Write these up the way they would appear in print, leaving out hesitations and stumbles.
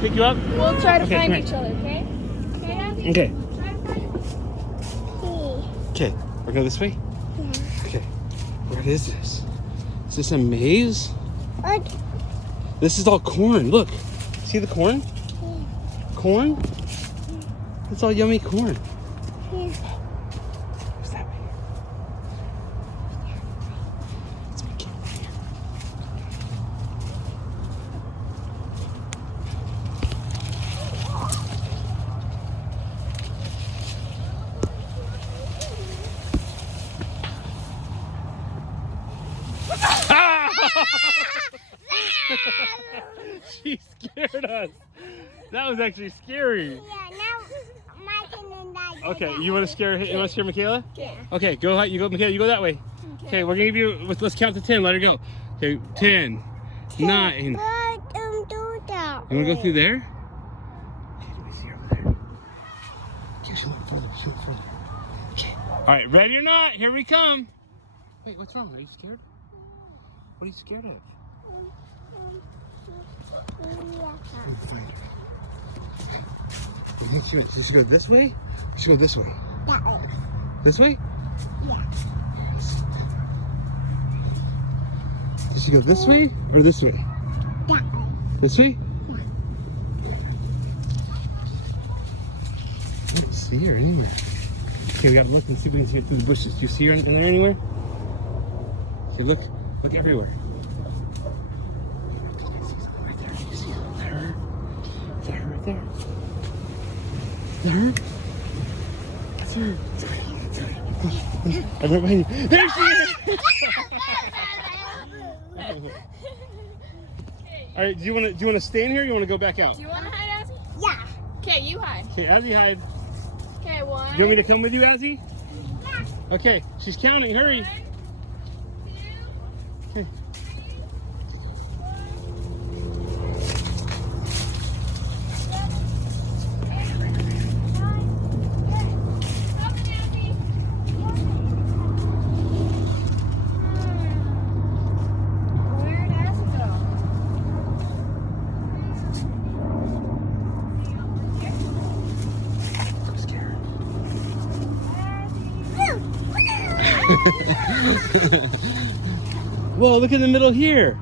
Pick you up? We'll try to find each other, okay? Okay. Try to find Okay, we're going this way? Yeah. Okay. What is this? Is this a maze? Look. This is all corn. Look. See the corn? Yeah. Corn? It's all yummy corn. Yeah. Who's that way? It's Mckayka. She scared us. That was actually scary. Yeah, now Mckayka and Daddy. Okay, you want to scare Mckayla? Yeah. Okay, go ahead. You go, Mckayla. You go that way. Okay, we're gonna give you. Let's count to 10. Let her go. Okay, 10, 9. But don't do that. You wanna go through there? Okay, let me see her over there. Okay, she went further. She went further. Okay. All right, ready or not? Here we come. Wait, what's wrong? Are you scared? What are you scared of? Yeah. Find her. I think she went. She should go this way. She should go this way. That way. This way? Yeah. Did she go this way or this way? That way. This way? I don't see her anywhere. Okay, we gotta look and see if we can see her through the bushes. Do you see her in there anywhere? Okay, look everywhere. Right there. You see her? Is that her? Is that her right there? Is that her? That's her. That's her. I'm right behind you. There she is! All right, do you want to stay in here or you want to go back out? Do you want to hide, Azzy? Yeah. Okay, you hide. Okay, Azzy hide. Okay, 1. Do you want me to come with you, Azzy? Yeah. Okay, she's counting. Hurry. 1, 2, Okay. 3. Where'd Azzy go? I'm scared. Whoa, look in the middle here.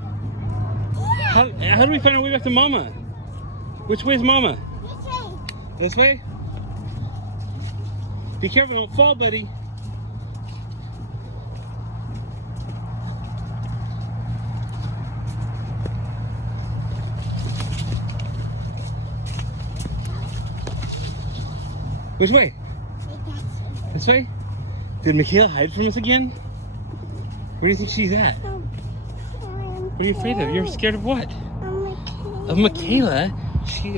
How do we find our way back to Mama? Which way is Mama? This way? Be careful, don't fall, buddy. Which way? This way? Did Mckayla hide from us again? Where do you think she's at? What are you afraid of? You're scared of what? Of Mckayla?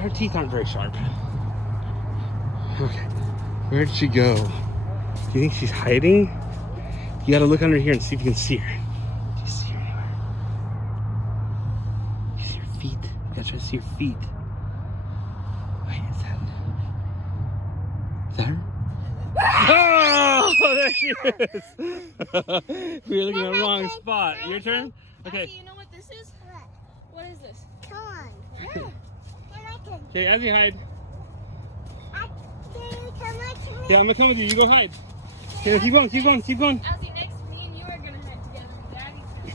Her teeth aren't very sharp. Okay. Where did she go? Do you think she's hiding? You gotta look under here and see if you can see her. Do you see her anywhere? You see her feet? You gotta try to see her feet. Wait, is that her? Oh, there she is. We were looking at the wrong spot. Your turn? Okay. Azzy, you know what this is? What is this? Come on. Okay, Azzy, hide. Come on to me. Yeah, I'm gonna come with you. You go hide. Okay, keep going, keep going, keep going. Azzy, next me and you are gonna hide together. Daddy's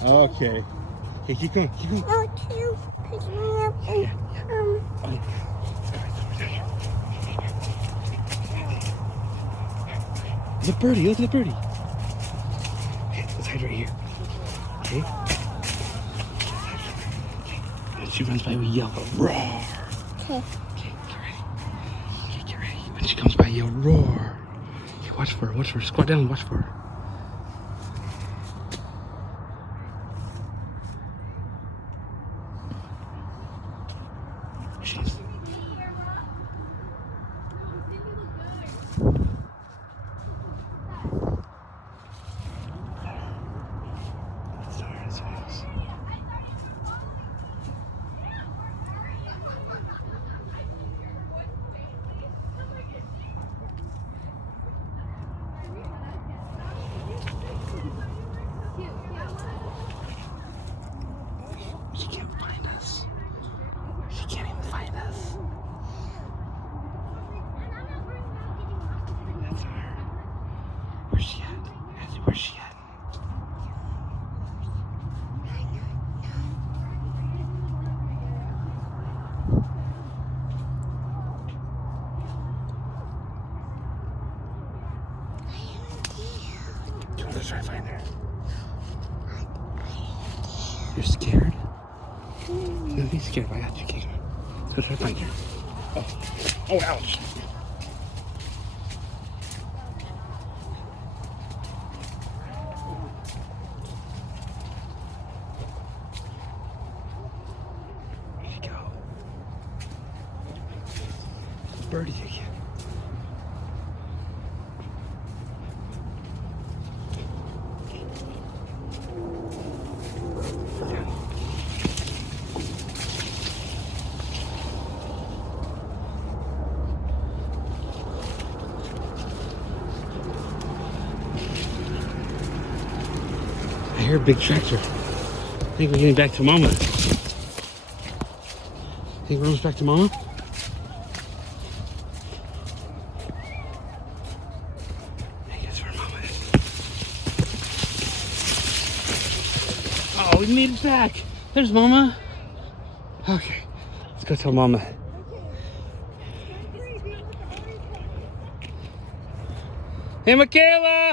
gonna. Okay. Okay, keep going, keep going. Oh, two. Pick me up and, Oh, let's go down here. Look, birdie, look at the birdie. Okay, let's hide right here. Okay. And she runs by, we yell, roar. Okay. Okay, get ready. Okay, get ready. When she comes by, yell, roar. Okay, watch for her, watch for her. Squat down and watch for her. She's... She can't find us. She can't even Where's she at? Let's try to find her. You're scared? Don't be scared. I got you, Mckayka. Let's try to find her. Oh, ouch. There you go. Birdie again. I hear a big tractor. I think we're getting back to Mama. Think we're almost back to Mama? I guess where Mama is. Oh, we made it back. There's Mama. Okay, let's go tell Mama. Hey, Michaela!